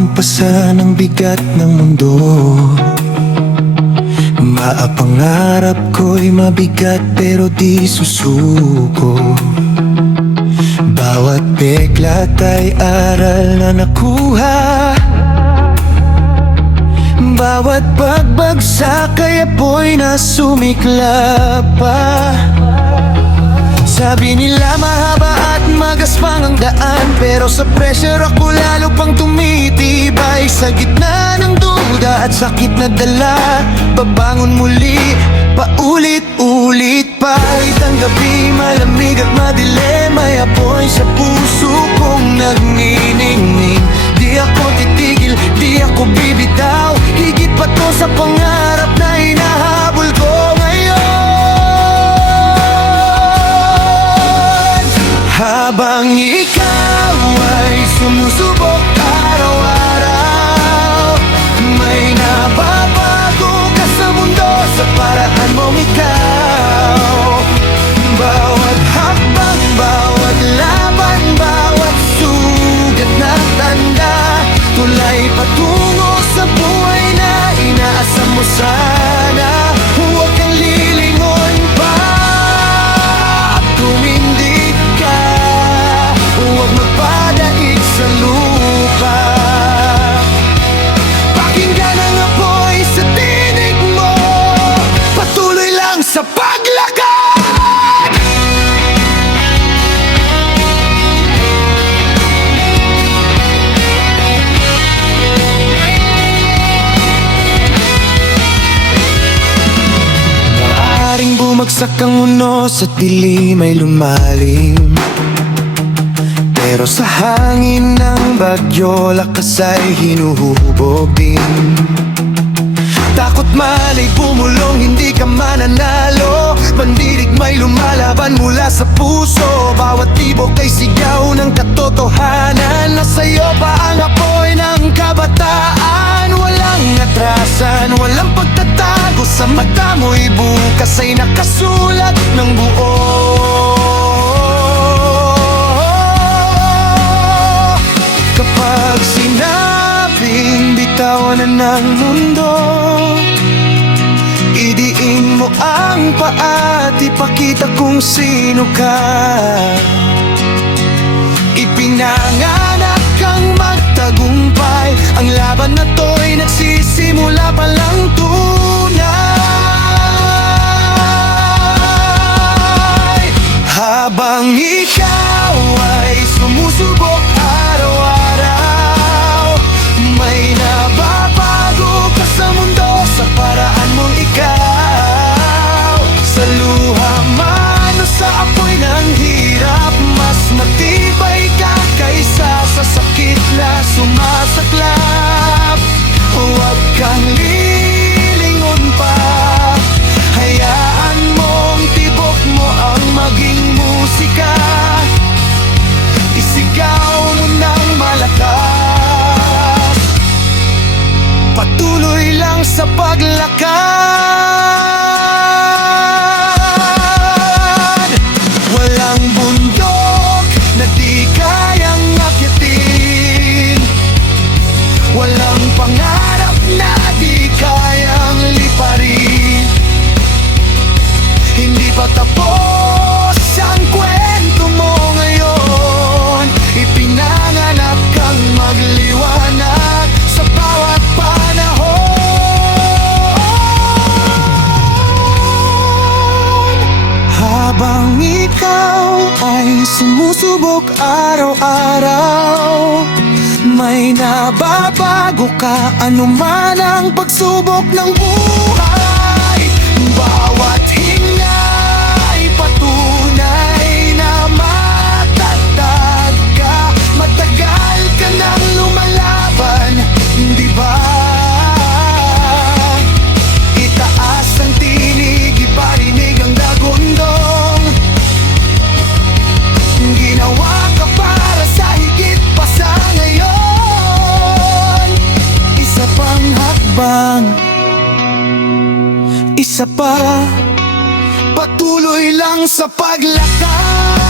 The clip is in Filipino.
Lampasan ang bigat ng mundo. Maapangarap ko'y mabigat pero di susuko. Bawat peklat ay aral na nakuha. Bawat pagbagsak ay apoy na sumikla pa. Sabi nila mahaba at magaspang ang daan, pero sa pressure ako lalo pang tumitibay. Sa gitna ng duda at sakit na dala, babangon muli, paulit-ulit pa. Kahit ang gabi malamig at madilim, may apoy sa puso kong nagniningning. Di ako titigil, di ako bibitaw, higit pa to sa pangarap na hinahabol ko ngayon. Habang ikaw ay sumusubok araw-araw, may nababago ka sa mundo sa paraan mong ikaw. Bawat hakbang, bawat laban, bawat sugat na tanda, tulay patungo sa buhay na inaasam mo sana. Huwag kang lilingon pa at tumindi ka, huwag magpadaig sa lupa. Pakinggan ang apoy sa tinig mo, patuloy lang sa paglakad. Maaring bumagsak ang unos at dilim ay lumalim, pero sa hangin ng bagyo lakas ay hinuhubog din. Takot man ay bumulong, hindi ka mananalo. Pandirig may lumalaban mula sa puso. Bawat tibok ay sigaw ng katotohanan. Nasa'yo pa ang apoy ng kabataan. Walang atrasan, walang pagtatago. Sa mata mo'y bukas ay nakasulat ng buo. Kapag sinabing bitawan na ng mundo, idiin mo ang paa at ipakita kung sino ka. Ipinanganak kang magtagumpay, ang laban na to'y nagsisimula pa lang tunay. Habang ikaw ay sumusubok araw-araw, may nababago ka sa mundo sa paraan mong ikaw. Sa luha man o sa apoy ng hirap, mas matibay ka kaysa sa sakit na sumasaklap. Huwag kang lilingon pa, hayaan mong tibok mo ang maging musika. Isigaw mo ng malakas, patuloy lang sa paglakad. Walang bundok na di kayang akyatin, walang pangarap na di kayang liparin. Hindi pa tapos ang kwento mo ngayon, ipinanganak kang magliwanag sa bawat panahon. Habang ikaw ay sumusubok araw-araw, may nababago ka, anuman ang pagsubok ng buhay. Bawat hinga ay patunay na matatag ka. Matagal ka nang lumalaban, di ba? Itaas ang tinig, iparinig ang dagundong. Ginawa ka para sa higit pa sa ngayon. Isa pang hakbang, isa pa, patuloy lang sa paglakad.